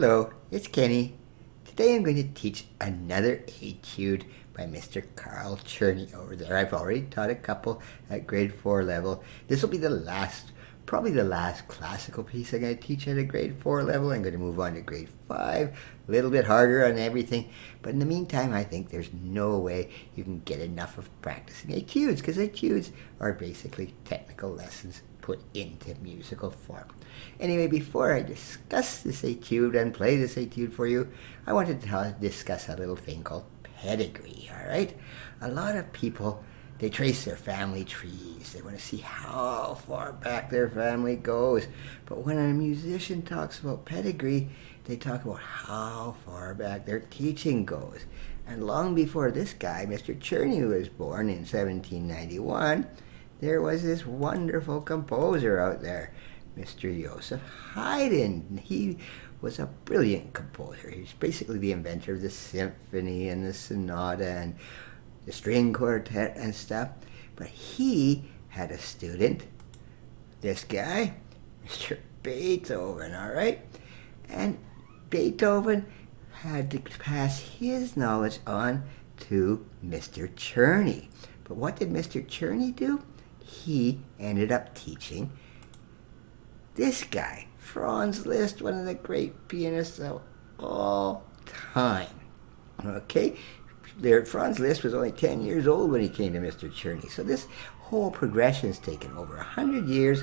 Hello, it's Kenny. Today I'm going to teach another etude by Mr. Carl Czerny over there. I've already taught a couple at grade 4 level. This will be the last, probably the last classical piece I'm going to teach at a grade 4 level. I'm going to move on to grade 5, a little bit harder on everything. But in the meantime, I think there's no way you can get enough of practicing etudes, because etudes are basically technical lessons put into musical form. Anyway, before I discuss this etude and play this etude for you, I wanted to discuss a little thing called pedigree, all right? A lot of people, they trace their family trees. They want to see how far back their family goes. But when a musician talks about pedigree, they talk about how far back their teaching goes. And long before this guy, Mr. Czerny, was born in 1791, there was this wonderful composer out there, Mr. Joseph Haydn. He was a brilliant composer. He was basically the inventor of the symphony and the sonata and the string quartet and stuff. But he had a student, this guy, Mr. Beethoven, all right? And Beethoven had to pass his knowledge on to Mr. Czerny. But what did Mr. Czerny do? He ended up teaching this guy, Franz Liszt, one of the great pianists of all time. Okay? Franz Liszt was only 10 years old when he came to Mr. Czerny. So this whole progression has taken over 100 years,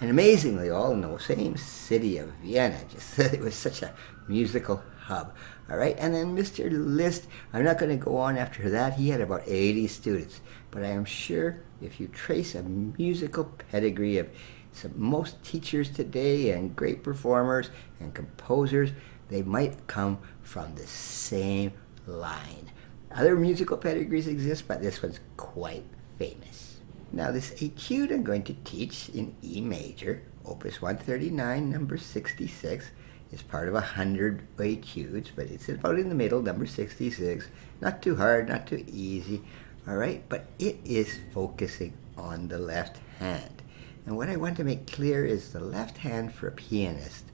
and amazingly, all in the same city of Vienna. Just it was such a musical hub. All right? And then Mr. Liszt, I'm not going to go on after that. He had about 80 students. But I am sure if you trace a musical pedigree of most teachers today and great performers and composers, they might come from the same line. Other musical pedigrees exist, but this one's quite famous. Now, this etude I'm going to teach in E major, Opus 139, number 66, is part of 100 etudes, but it's about in the middle, number 66. Not too hard, not too easy, all right? But it is focusing on the left hand. And what I want to make clear is the left hand for a pianist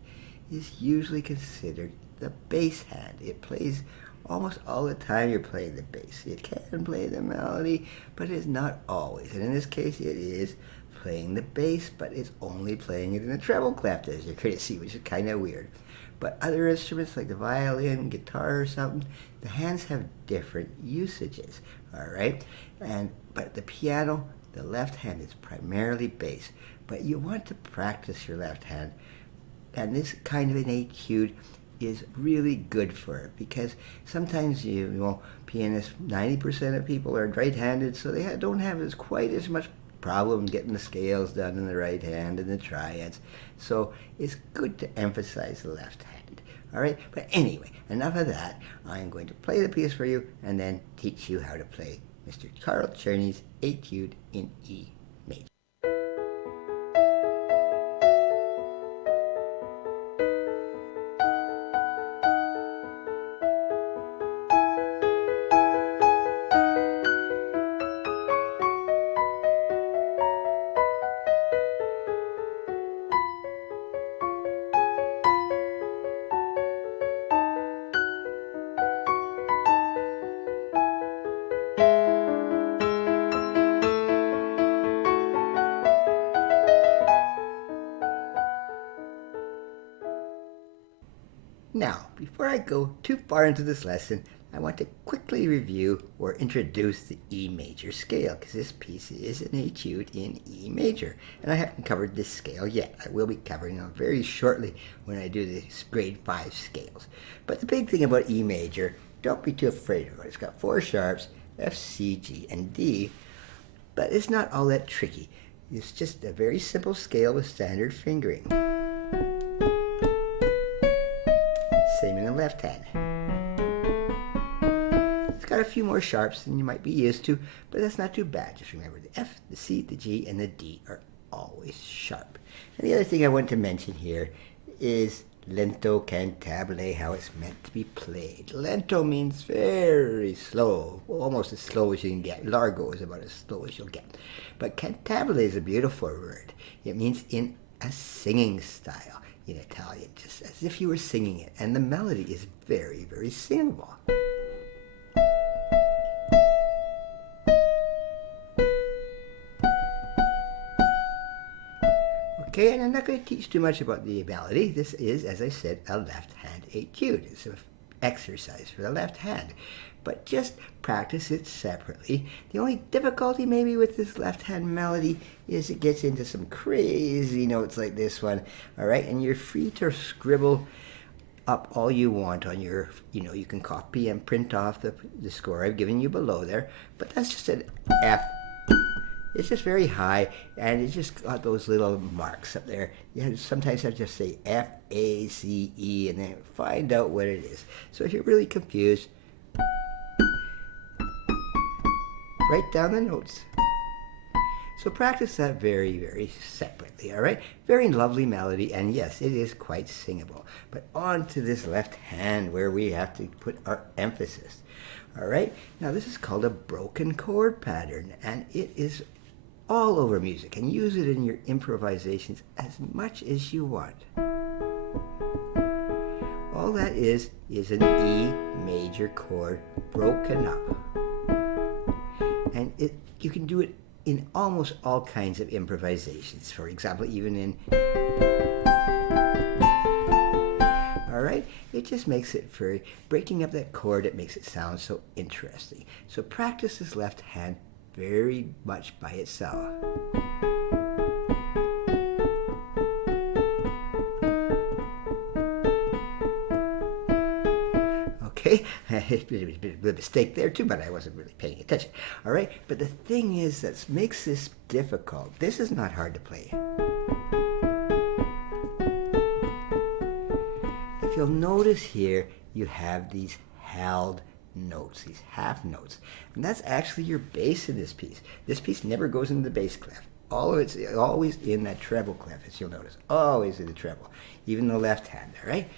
is usually considered the bass hand. It plays almost all the time you're playing the bass. It can play the melody, but it's not always. And in this case, it is playing the bass, but it's only playing it in the treble clef, as you're going to see, which is kind of weird. But other instruments like the violin, guitar or something, the hands have different usages, all right? But the piano, the left hand is primarily bass, but you want to practice your left hand, and this kind of an etude is really good for it, because sometimes pianists, 90% of people are right-handed, so they don't have quite as much problem getting the scales done in the right hand and the triads. So it's good to emphasize the left hand. All right, but anyway, enough of that. I'm going to play the piece for you and then teach you how to play Mr. Carl Czerny's Etude in E major. Now, before I go too far into this lesson, I want to quickly review or introduce the E major scale, because this piece is an etude in E major, and I haven't covered this scale yet. I will be covering it very shortly when I do the grade 5 scales. But the big thing about E major, don't be too afraid of it. It's got 4 sharps, F, C, G, and D, but it's not all that tricky. It's just a very simple scale with standard fingering. Same in the left hand. It's got a few more sharps than you might be used to, but that's not too bad. Just remember the F, the C, the G, and the D are always sharp. And the other thing I want to mention here is lento cantabile, how it's meant to be played. Lento means very slow, almost as slow as you can get. Largo is about as slow as you'll get. But cantabile is a beautiful word. It means in a singing style. in Italian, just as if you were singing it. And the melody is very, very singable. Okay, and I'm not going to teach too much about the melody. This is, as I said, a left hand etude. It's an exercise for the left hand. But just practice it separately. The only difficulty maybe with this left hand melody is it gets into some crazy notes like this one. All right, and you're free to scribble up all you want on your, you can copy and print off the score I've given you below there. But that's just an F. It's just very high, and it's just got those little marks up there. You sometimes have to just say F, A, C, E, and then find out what it is. So if you're really confused, write down the notes. So practice that very, very separately, all right? Very lovely melody, and yes, it is quite singable. But on to this left hand where we have to put our emphasis, all right? Now this is called a broken chord pattern, and it is all over music, and use it in your improvisations as much as you want. All that is an E major chord broken up. And you can do it in almost all kinds of improvisations. For example, even in... All right? It just makes it for breaking up that chord, it makes it sound so interesting. So practice this left hand very much by itself. Okay, a bit of a mistake there too, but I wasn't really paying attention. All right, but the thing is that makes this difficult. This is not hard to play. If you'll notice here, you have these held notes, these half notes. And that's actually your bass in this piece. This piece never goes into the bass clef. All of it's always in that treble clef, as you'll notice. Always in the treble. Even the left hand, all right?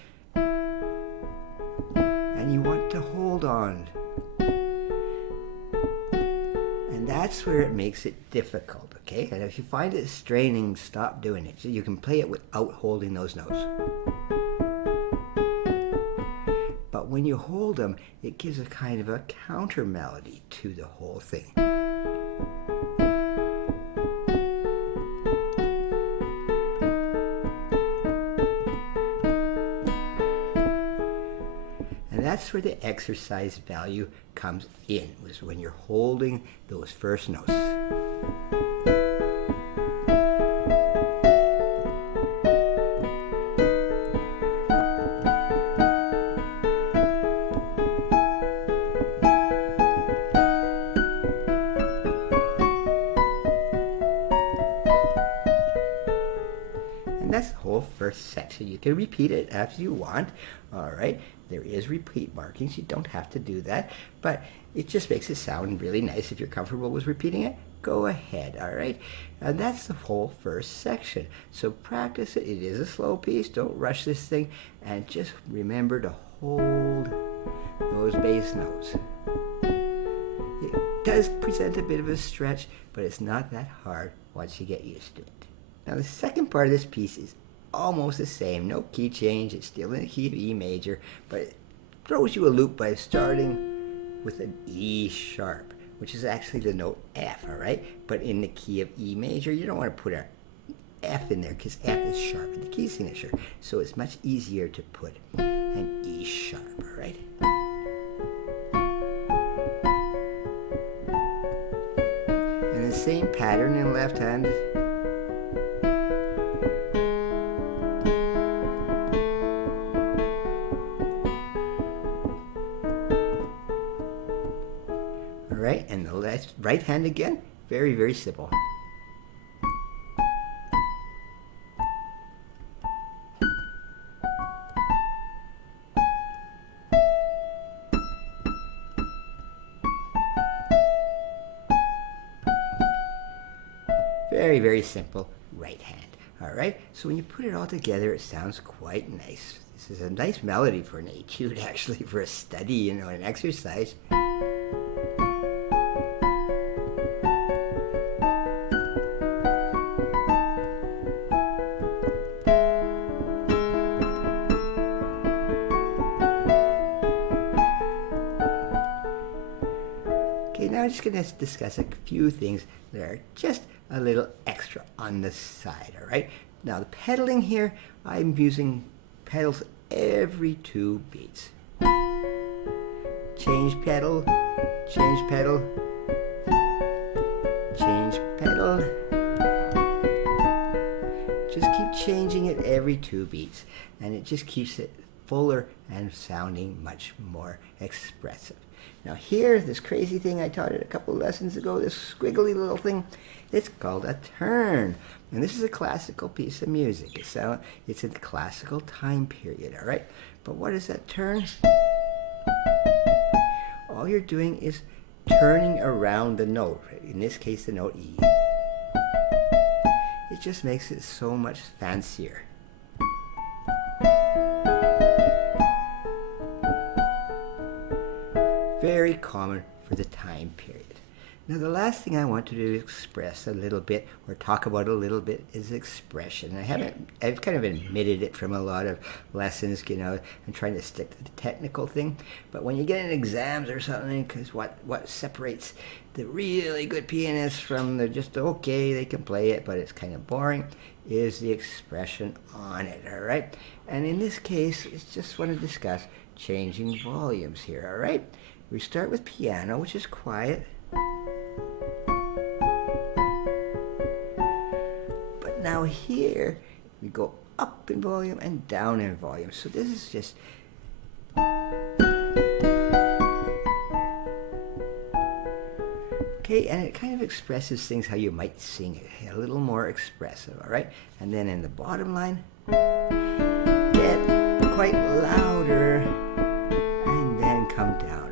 And you want to hold on. And that's where it makes it difficult, okay? And if you find it straining, stop doing it. So you can play it without holding those notes. But when you hold them, it gives a kind of a counter melody to the whole thing. And that's where the exercise value comes in, was when you're holding those first notes. That's the whole first section. You can repeat it as you want, all right? There is repeat markings. You don't have to do that, but it just makes it sound really nice. If you're comfortable with repeating it, go ahead, all right? And that's the whole first section. So practice it. It is a slow piece. Don't rush this thing, and just remember to hold those bass notes. It does present a bit of a stretch, but it's not that hard once you get used to it. Now the second part of this piece is almost the same. No key change. It's still in the key of E major, but it throws you a loop by starting with an E sharp, which is actually the note F, all right? But in the key of E major, you don't want to put an F in there because F is sharp in the key signature. So it's much easier to put an E sharp, all right? And the same pattern in left hand. Right, and the right hand again, very, very simple. Very, very simple right hand. All right, so when you put it all together, it sounds quite nice. This is a nice melody for an etude, actually, for a study, an exercise. Okay, now I'm just going to discuss a few things that are just a little extra on the side, all right? Now, the pedaling here, I'm using pedals every 2 beats. Change pedal, change pedal, change pedal. Just keep changing it every 2 beats, and it just keeps it fuller and sounding much more expressive. Now here, this crazy thing I taught it a couple of lessons ago, this squiggly little thing, it's called a turn. And this is a classical piece of music. It's in the classical time period, all right? But what is that turn? All you're doing is turning around the note, in this case the note E. It just makes it so much fancier. Very common for the time period. Now the last thing I want to express a little bit or talk about a little bit is expression. I've kind of admitted it from a lot of lessons, you know, and trying to stick to the technical thing. But when you get in exams or something, because what separates the really good pianists from the just okay, they can play it, but it's kind of boring, is the expression on it, all right? And in this case, I just want to discuss changing volumes here, all right? We start with piano, which is quiet. But now here, we go up in volume and down in volume. So this is just... Okay, and it kind of expresses things how you might sing it. A little more expressive, all right? And then in the bottom line, get quite louder and then come down.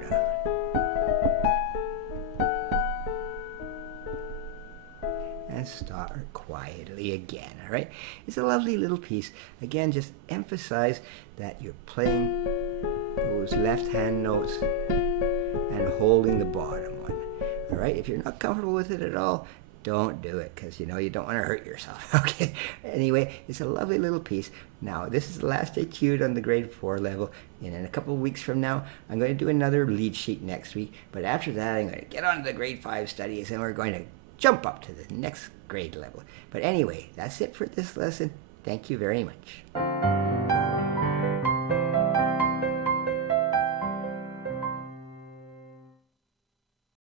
And start quietly again, all right? It's a lovely little piece. Again, just emphasize that you're playing those left-hand notes and holding the bottom one, all right? If you're not comfortable with it at all, don't do it, because you know you don't want to hurt yourself, okay? Anyway, it's a lovely little piece. Now, this is the last etude on the grade 4 level, and in a couple of weeks from now, I'm going to do another lead sheet next week, but after that, I'm going to get on to the grade 5 studies, and we're going to jump up to the next grade level. But anyway, that's it for this lesson. Thank you very much.